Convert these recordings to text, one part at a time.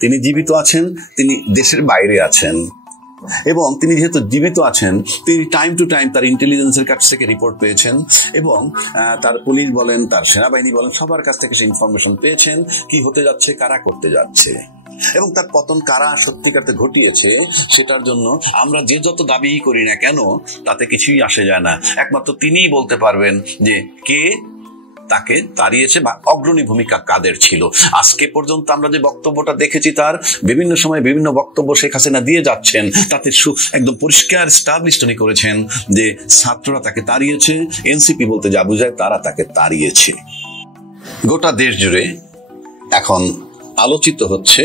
তিনি জীবিত আছেন, তিনি দেশের বাইরে আছেন, এবং তিনি যেহেতু জীবিত আছেন তিনি টাইম টু টাইম তার ইন্টেলিজেন্সের কাছ থেকে রিপোর্ট পেয়েছেন, এবং তার পুলিশ বলেন, তার সেনাবাহিনী বলেন, সবার কাছ থেকে সে ইনফরমেশন পেয়েছেন কি হতে যাচ্ছে, কারা করতে যাচ্ছে, এবং তার পতন কারা সত্যিকারতে ঘটিয়েছে সেটার জন্য আমরা যে যত দাবি করি না কেন তাতে কিছুই আসে যায় না। একমাত্র তিনিই বলতে পারবেন যে কে তাকে তাড়িয়েছে বা অগ্রণী ভূমিকা কাদের ছিল। আজকে পর্যন্ত আমরা যে বক্তব্যটা দেখেছি, তার বিভিন্ন সময় বিভিন্ন বক্তব্য শেখ হাসিনা দিয়ে যাচ্ছেন, তাতে একদম পরিষ্কার এস্টাবলিশ উনি করেছেন যে ছাত্ররা তাকে তাড়িয়েছে, এনসিপি বলতে যা বুঝায় তারা তাকে তাড়িয়েছে। গোটা দেশ জুড়ে এখন আলোচিত হচ্ছে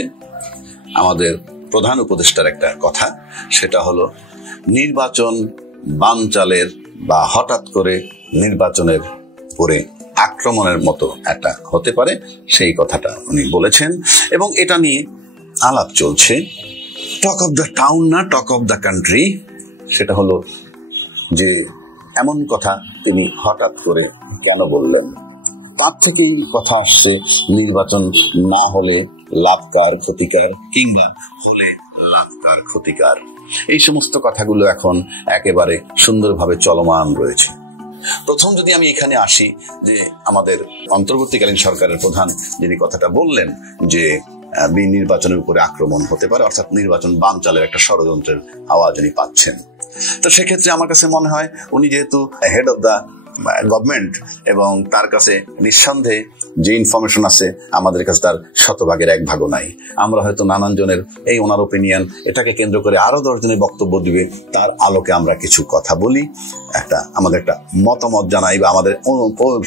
আমাদের প্রধান উপদেষ্টার একটা কথা, সেটা হলো নির্বাচন বানচালের বা হঠাৎ করে নির্বাচনের পরে আক্রমণের মতো একটা হতে পারে, সেই কথাটা উনি বলেছেন, এবং এটা নিয়ে আলাপ চলছে। টক অফ দ্য টাউন না, টক অফ দ্য কান্ট্রি, সেটা হলো যে এমন কথা তিনি হঠাৎ করে কেন বললেন। তার থেকেই কথা আসছে নির্বাচন না হলে লাভকার ক্ষতিকার, কিংবা হলে লাভকার ক্ষতিকার, এই সমস্ত কথাগুলো এখন একেবারে সুন্দরভাবে চলমান রয়েছে। প্রথম যদি আমি এখানে আসি যে আমাদের অন্তর্বর্তীকালীন সরকারের প্রধান যিনি কথাটা বললেন যে নির্বাচনের উপরে আক্রমণ হতে পারে, অর্থাৎ নির্বাচন বানচালের একটা ষড়যন্ত্রের আওয়াজ উনি পাচ্ছেন, তো সেক্ষেত্রে আমার কাছে মনে হয় উনি যেহেতু হেড অব দ্য গভর্নমেন্ট এবং তার কাছে নিঃসন্দেহে যে ইনফরমেশন আছে আমাদের কাছে তার শতভাগের এক ভাগও নাই। আমরা হয়তো নানান জনের এই ওনার ওপিনিয়ন, এটাকে কেন্দ্র করে আরো 10 জনের বক্তব্য দিবে, তার আলোকে আমরা কিছু কথা বলি, আমাদের একটা মতামত জানাই বা আমাদের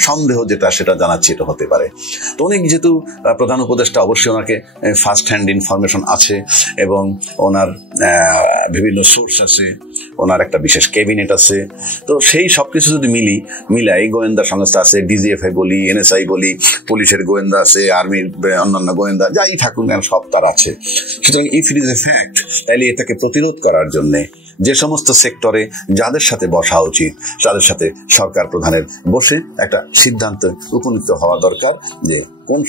সন্দেহ যেটা সেটা জানাচ্ছি, এটা হতে পারে। তো উনি যেহেতু প্রধান উপদেষ্টা, অবশ্যই ওনাকে ফার্স্ট হ্যান্ড ইনফরমেশন আছে এবং ওনার বিভিন্ন সোর্স আছে, ওনার একটা বিশেষ ক্যাবিনেট আছে, তো সেই সবকিছু যদি মিলাই গোয়েন্দা সংস্থা আছে, ডিজিএফআই বলি, এনএসআই বলি, পুলিশের গোয়েন্দা আছে, আর্মির অন্যান্য গোয়েন্দা যাই থাকুন কেন সব তার আছে। সুতরাং if it is a fact, তাহলে এটাকে প্রতিরোধ করার জন্য যে সমস্ত সেক্টরে যাদের সাথে বসা উচিত তাদের সাথে সরকার প্রধানের বসে একটা সিদ্ধান্ত উপনীত হওয়া দরকার যে কোন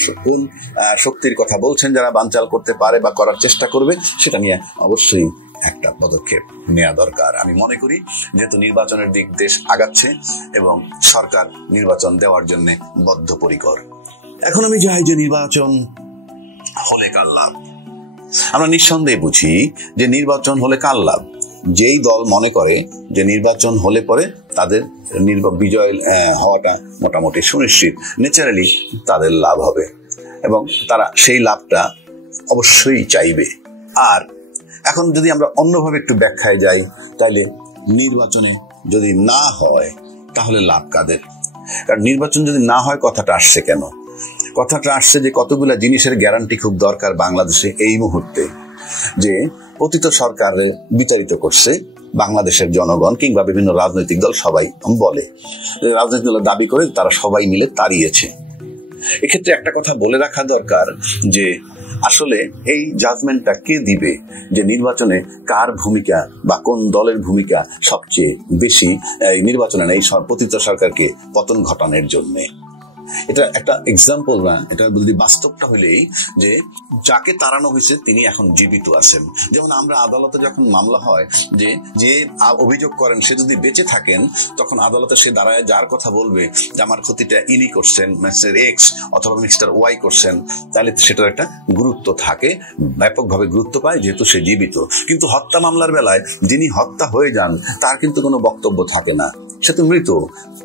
শক্তির কথা বলছেন যারা বানচাল করতে পারে বা করার চেষ্টা করবে, সেটা নিয়ে অবশ্যই একটা পদক্ষেপ নেওয়া দরকার। আমি মনে করি যেহেতু নির্বাচনের দিক দেশ আগাচ্ছে এবং সরকার নির্বাচন দেওয়ার জন্য বদ্ধপরিকর। এখন আমি চাই যে নির্বাচন হলে কার লাভ। আমরা নিঃসন্দেহে বুঝি যে নির্বাচন হলে কার লাভ। যেই দল মনে করে যে নির্বাচন হলে পরে তাদের বিজয় হওয়াটা মোটামুটি সুনিশ্চিত, ন্যাচারালি তাদের লাভ হবে এবং তারা সেই লাভটা অবশ্যই চাইবে। আর এখন যদি আমরা অন্যভাবে একটু ব্যাখ্যায় যাই, তাইলে নির্বাচনে যদি না হয় তাহলে লাভ কাদের? কারণ নির্বাচন যদি না হয় কথাটা আসছে কেন? কথাটা আসছে যে কতগুলা জিনিসের গ্যারান্টি খুব দরকার বাংলাদেশে এই মুহূর্তে, যে পতিত সরকারে বিচারিত করছে বাংলাদেশের জনগণ কিংবা বিভিন্ন রাজনৈতিক দল, সবাই বলে রাজনৈতিক দল দাবি করে তারা সবাই মিলে তাড়িয়েছে। এক্ষেত্রে একটা কথা বলে রাখা দরকার যে আসলে এই জাজমেন্টটা কে দিবে যে নির্বাচনে কার ভূমিকা বা কোন দলের ভূমিকা সবচেয়ে বেশি নির্বাচনে এই পতিত সরকারকে পতন ঘটানোর জন্য? এটা একটা এক্সাম্পল না, এটা যদি বাস্তবটা হলেই যে যাকে তাড়ানো হয়েছে তিনি এখন জীবিত আছেন। যেমন আমরা আদালতে যখন মামলা হয় যে অভিযোগ করেন সে যদি বেঁচে থাকেন, তখন আদালতে সে দাঁড়ায় যার কথা বলবে যে আমার ক্ষতিটা ইনি করছেন, মিস্টার এক্স অথবা মিস্টার ওয়াই করছেন, তাহলে সেটার একটা গুরুত্ব থাকে, ব্যাপকভাবে গুরুত্ব পায় যেহেতু সে জীবিত। কিন্তু হত্যা মামলার বেলায় যিনি হত্যা হয়ে যান তার কিন্তু কোনো বক্তব্য থাকে না, সে তো মৃত,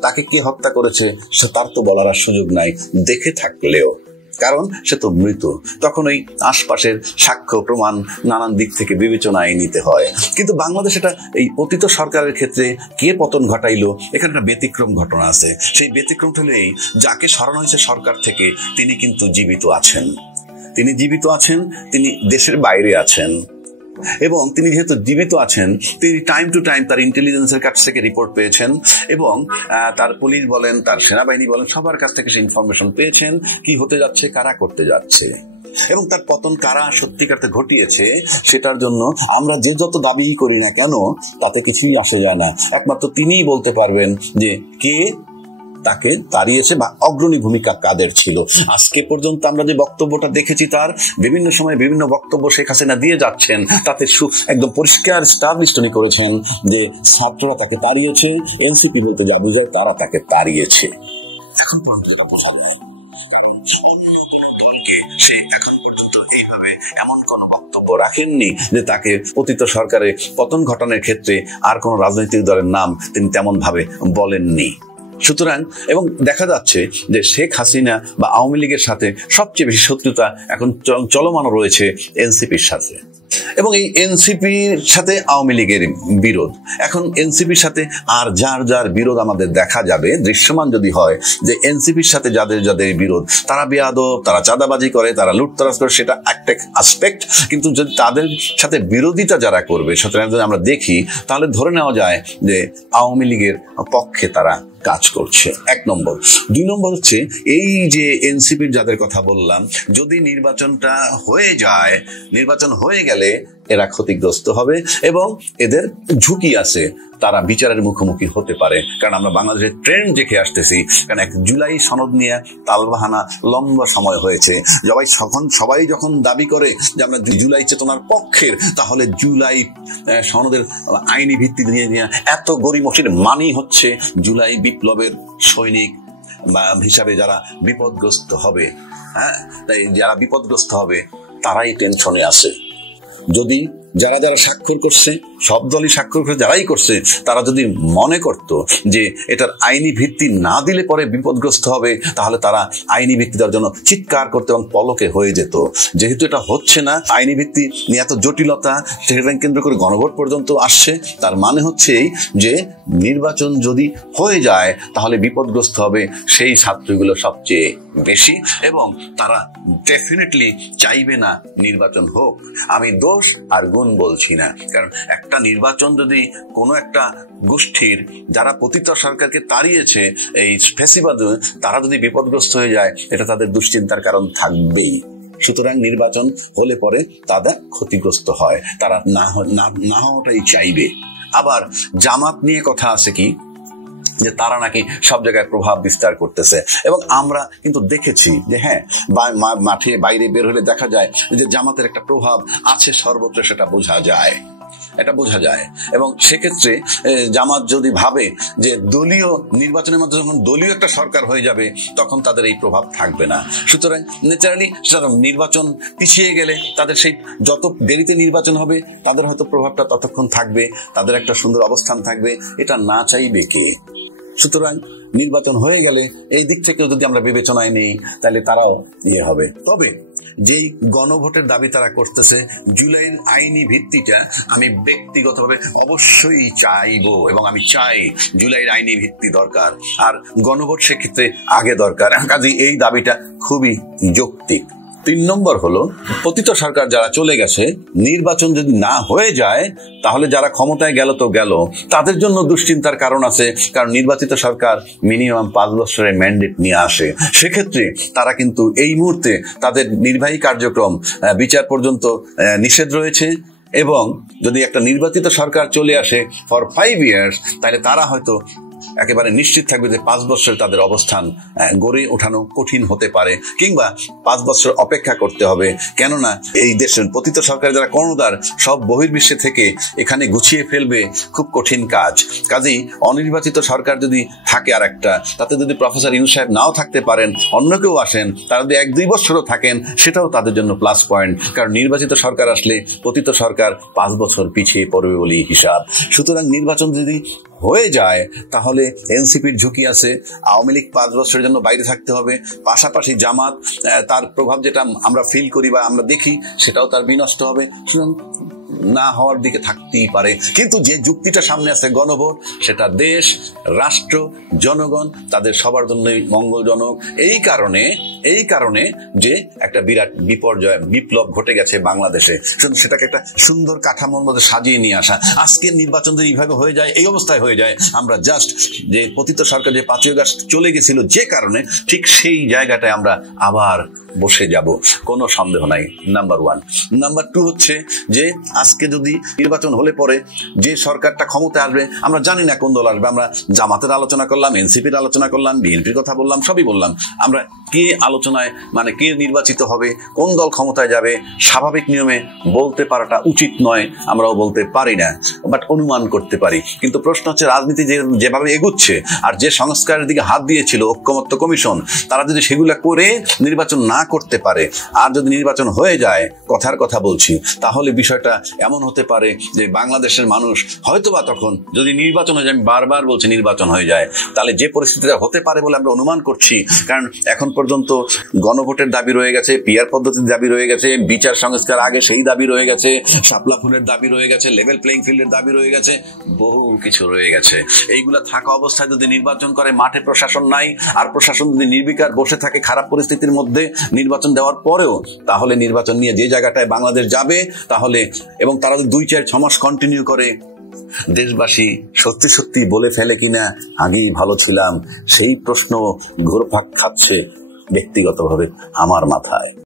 তাকে কে হত্যা করেছে সে তার তো বলার সুযোগ নাই দেখে থাকলেও, কারণ সে তো মৃত। তখন ওই আশপাশের সাক্ষ্য প্রমাণ নানান দিক থেকে বিবেচনায় নিতে হয়। কিন্তু বাংলাদেশ এটা এই পতিত সরকারের ক্ষেত্রে কে পতন ঘটাইলো, এখানে একটা ব্যতিক্রম ঘটনা আছে। সেই ব্যতিক্রম হলেই যাকে সরানো হয়েছে সরকার থেকে তিনি কিন্তু জীবিত আছেন, তিনি দেশের বাইরে আছেন, এবং তিনি যেহেতু জীবিত আছেন তিনি টাইম টু টাইম তার ইন্টেলিজেন্সের কাছ থেকে রিপোর্ট পেয়েছেন, এবং তার পুলিশ বলেন, তার সেনাবাহিনী বলেন, সবার কাছ থেকে সে ইনফরমেশন পেয়েছেন কি হতে যাচ্ছে, কারা করতে যাচ্ছে, এবং তার পতন কারা সত্যিকারতে ঘটিয়েছে সেটার জন্য আমরা যে যত দাবি করি না কেন তাতে কিছুই আসে যায় না। একমাত্র তিনিই বলতে পারবেন যে কে তাকে তাড়িয়েছে বা অগ্রণী ভূমিকা কাদের ছিল। আজকে পর্যন্ত আমরা যে বক্তব্যটা দেখেছি, তার বিভিন্ন সময় বিভিন্ন বক্তব্য শেখ হাসিনা দিয়ে যাচ্ছেন, তাতে একদম পরিষ্কার স্টাবলিশ উনি করেছেন যে ছাত্ররা তাকে তাড়িয়েছে, এনসিপি বলতে যা বুঝায় তারা তাকে তাড়িয়েছে। এখন পর্যন্ত এটা বোঝা যায়, কারণ অন্য কোন দলকে সে এখন পর্যন্ত এইভাবে এমন কোন বক্তব্য রাখেননি যে তাকে পতিত সরকারে পতন ঘটানোর ক্ষেত্রে আর কোন রাজনৈতিক দলের নাম তিনি তেমন ভাবে বলেননি। সুতরাং এবং দেখা যাচ্ছে যে শেখ হাসিনা বা আওয়ামী লীগের সাথে সবচেয়ে বেশি শত্রুতা এখন চলমান রয়েছে এনসিপির সাথে, এবং এই এনসিপির সাথে আওয়ামী লীগের বিরোধ। এখন এনসিপির সাথে আর যার যার বিরোধ আমাদের দেখা যাবে, দৃশ্যমান যদি হয় যে এনসিপির সাথে যাদের যাদের বিরোধ, তারা বেয়াদব, তারা চাঁদাবাজি করে, তারা লুটতরাজ করে, সেটা একটা আসপেক্ট। কিন্তু যদি তাদের সাথে বিরোধিতা যারা করবে, সুতরাং যদি আমরা দেখি, তাহলে ধরে নেওয়া যায় যে আওয়ামী লীগের পক্ষে তারা কাজ করছে, 1 নম্বর। 2 নম্বর হচ্ছে এই যে এনসিপির যাদের কথা বললাম, যদি নির্বাচনটা হয়ে যায়, নির্বাচন হয়ে গেলে এরা ক্ষতিগ্রস্ত হবে এবং এদের ঝুঁকি আছে, তারা বিচারের মুখোমুখি হতে পারে। কারণ আমরা বাংলাদেশের ট্রেন্ড দেখে আসতেছি, কারণ 1 জুলাই সনদ নিয়ে তালবাহানা লম্বা সময় হয়েছে। সবাই যখন দাবি করে যে আমরা জুলাই চেতনার পক্ষের, তাহলে জুলাই সনদের আইনি ভিত্তি নিয়ে এত গড়িমসির মানি হচ্ছে জুলাই বিপ্লবের সৈনিক বা হিসাবে যারা বিপদগ্রস্ত হবে। হ্যাঁ, তাই যারা বিপদগ্রস্ত হবে তারাই টেনশনে আছে। যদি যারা যারা স্বাক্ষর করছে, সব দলই স্বাক্ষর করে যারাই করছে, তারা যদি মনে করত যে এটার আইনি ভিত্তি না দিলে পরে বিপদগ্রস্ত হবে, তাহলে তারা আইনি ভিত্তি দেওয়ার জন্য চিৎকার করতে এবং পলকে হয়ে যেত। যেহেতু এটা হচ্ছে না, আইনি ভিত্তি নিয়ে এত জটিলতা, সেটাকে কেন্দ্র করে গণভোট পর্যন্ত আসছে, তার মানে হচ্ছে যে নির্বাচন যদি হয়ে যায় তাহলে বিপদগ্রস্ত হবে সেই ছাত্রগুলো সবচেয়ে বেশি, এবং তারা ডেফিনেটলি চাইবে না নির্বাচন হোক। আমি দোষ আর গুণ বলছি না, কারণ একটা নির্বাচন যদি কোনো একটা গোষ্ঠীর যারা পতিত সরকারকে তাড়িয়েছে, এই ফ্যাসিবাদ, তারা যদি বিপদগ্রস্ত হয়ে যায়, এটা তাদের দুশ্চিন্তার কারণ থাকবেই। সুতরাং নির্বাচন হলে পরে তারা ক্ষতিগ্রস্ত হয়, তারা না হওয়াটাই চাইবে। আবার জামাত নিয়ে কথা আছে কি, যে তারা নাকি সব জায়গায় প্রভাব বিস্তার করতেছে, এবং আমরা কিন্তু দেখেছি যে হ্যাঁ, মাঠে বাইরে বের হলে দেখা যায় যে জামাতের একটা প্রভাব আছে সর্বত্র, সেটা বোঝা যায়, এটা বোঝা যায়। এবং সেক্ষেত্রে জামাত যদি ভাবে যে দলীয় নির্বাচনের মধ্যে যখন দলীয় একটা সরকার হয়ে যাবে, তখন তাদের এই প্রভাব থাকবে না। সুতরাং ন্যাচারালি নির্বাচন পিছিয়ে গেলে তাদের সেই যত দেরিতে নির্বাচন হবে, তাদের হয়তো প্রভাবটা ততক্ষণ থাকবে, তাদের একটা সুন্দর অবস্থান থাকবে, এটা না চাইবে কে? সুতরাং নির্বাচন হয়ে গেলে এই দিক থেকে যদি আমরা বিবেচনায় নেই, তাহলে তারাও হবে। তবে যেই গণভোটের দাবি তারা করতেছে, জুলাইয়ের আইনি ভিত্তিটা আমি ব্যক্তিগতভাবে অবশ্যই চাইবো, এবং আমি চাই জুলাইয়ের আইনি ভিত্তি দরকার, আর গণভোট সেক্ষেত্রে আগে দরকার। কাজে এই দাবিটা খুবই যৌক্তিক। 3 নম্বর হলো, পতিত সরকার যারা চলে গেছে, নির্বাচন যদি না হয়ে যায়, তাহলে যারা ক্ষমতায় গেল তো গেল, তাদের জন্য দুশ্চিন্তার কারণ আছে। কারণ নির্বাচিত সরকার মিনিমাম 5 বছরের ম্যান্ডেট নিয়ে আসে, সেক্ষেত্রে তারা কিন্তু এই মুহূর্তে তাদের নির্বাহী কার্যক্রম বিচার পর্যন্ত নিষেধ রয়েছে। এবং যদি একটা নির্বাচিত সরকার চলে আসে ফর 5 ইয়ার্স, তাহলে তারা হয়তো একেবারে নিশ্চিত থাকবে যে 5 বছর তাদের অবস্থান গড়ে ওঠানো কঠিন হতে পারে, কিংবা 5 বছর অপেক্ষা করতে হবে। কেননা এই দেশের পতিত সরকার যারা কর্ণধার, সব বহির্বিশ্বে থেকে এখানে গুছিয়ে ফেলবে খুব কঠিন কাজ। কাজেই অনির্বাচিত সরকার যদি থাকে আর একটা, তাতে যদি প্রফেসর ইউনূস সাহেব নাও থাকতে পারেন, অন্য কেউ আসেন, তারা যদি 1-2 বছরও থাকেন, সেটাও তাদের জন্য প্লাস পয়েন্ট। কারণ নির্বাচিত সরকার আসলে পতিত সরকার 5 বছর পিছিয়ে পড়বে বলেই হিসাব। সুতরাং নির্বাচন যদি হয়ে যায়, তাহলে এনসিপির ঝুঁকি আছে, আওয়ামী লীগ 5 বছরের জন্য বাইরে থাকতে হবে, পাশাপাশি জামাত তার প্রভাব যেটা আমরা ফিল করি বা আমরা দেখি, সেটাও তার বিনষ্ট হবে। সুতরাং না হওয়ার দিকে থাকতেই পারে। কিন্তু যে যুক্তিটা সামনে আছে গণভোট, সেটা দেশ, রাষ্ট্র, জনগণ তাদের সবার জন্যই মঙ্গলজনক। এই কারণে যে একটা বিরাট বিপর্যয়, বিপ্লব ঘটে গেছে বাংলাদেশে, সেটাকে একটা সুন্দর কাঠামোর মধ্যে সাজিয়ে নিয়ে আসা। আজকের নির্বাচন যদি এইভাবে হয়ে যায়, এই অবস্থায় হয়ে যায়, আমরা জাস্ট যে পতিত সরকার যে 5 আগস্ট চলে গেছিল যে কারণে, ঠিক সেই জায়গাটায় আমরা আবার বসে যাব, কোনো সন্দেহ নাই। নাম্বার 1। নাম্বার 2 হচ্ছে যে আজকে আজকে যদি নির্বাচন হলে পরে যে সরকারটা ক্ষমতায় আসবে আমরা জানি না কোন দল আসবে। আমরা জামাতের আলোচনা করলাম, এনসিপির আলোচনা করলাম, বিএনপির কথা বললাম, সবই বললাম। আমরা কে আলোচনায় মানে কে নির্বাচিত হবে, কোন দল ক্ষমতায় যাবে, স্বাভাবিক নিয়মে বলতে পারাটা উচিত নয়, আমরাও বলতে পারি না, বাট অনুমান করতে পারি। কিন্তু প্রশ্ন হচ্ছে রাজনীতি যেভাবে এগুচ্ছে আর যে সংস্কারের দিকে হাত দিয়েছিল ঐক্যমত্য কমিশন, তারা যদি সেগুলো করে নির্বাচন না করতে পারে আর যদি নির্বাচন হয়ে যায়, কথার কথা বলছি, তাহলে বিষয়টা এমন হতে পারে যে বাংলাদেশের মানুষ হয়তোবা তখন যদি নির্বাচন হয়ে যায়, আমি বারবার বলছি নির্বাচন হয়ে যায়, তাহলে যে পরিস্থিতিটা হতে পারে বলে আমরা অনুমান করছি, কারণ এখন পর্যন্ত গণভোটের দাবি রয়ে গেছে, পিআর পদ্ধতির দাবি রয়ে গেছে, বিচার সংস্কার আগে সেই দাবি রয়ে গেছে, শাপলা ফুলের দাবি রয়ে গেছে, লেভেল প্লেইং ফিল্ডের দাবি রয়ে গেছে, বহু কিছু রয়ে গেছে। এইগুলা থাকা অবস্থায় যদি নির্বাচন করে, মাঠে প্রশাসন নাই, আর প্রশাসন যদি নির্বিকার বসে থাকে খারাপ পরিস্থিতির মধ্যে নির্বাচন দেওয়ার পরেও, তাহলে নির্বাচন নিয়ে যে জায়গাটায় বাংলাদেশ যাবে, তাহলে এবং তারা যদি 2-4-6 মাস কন্টিনিউ করে, দেশবাসী সত্যি সত্যি বলে ফেলে কিনা আগেই ভালো ছিলাম, সেই প্রশ্ন ঘুরপাক খাচ্ছে ব্যক্তিগতভাবে আমার মাথায়।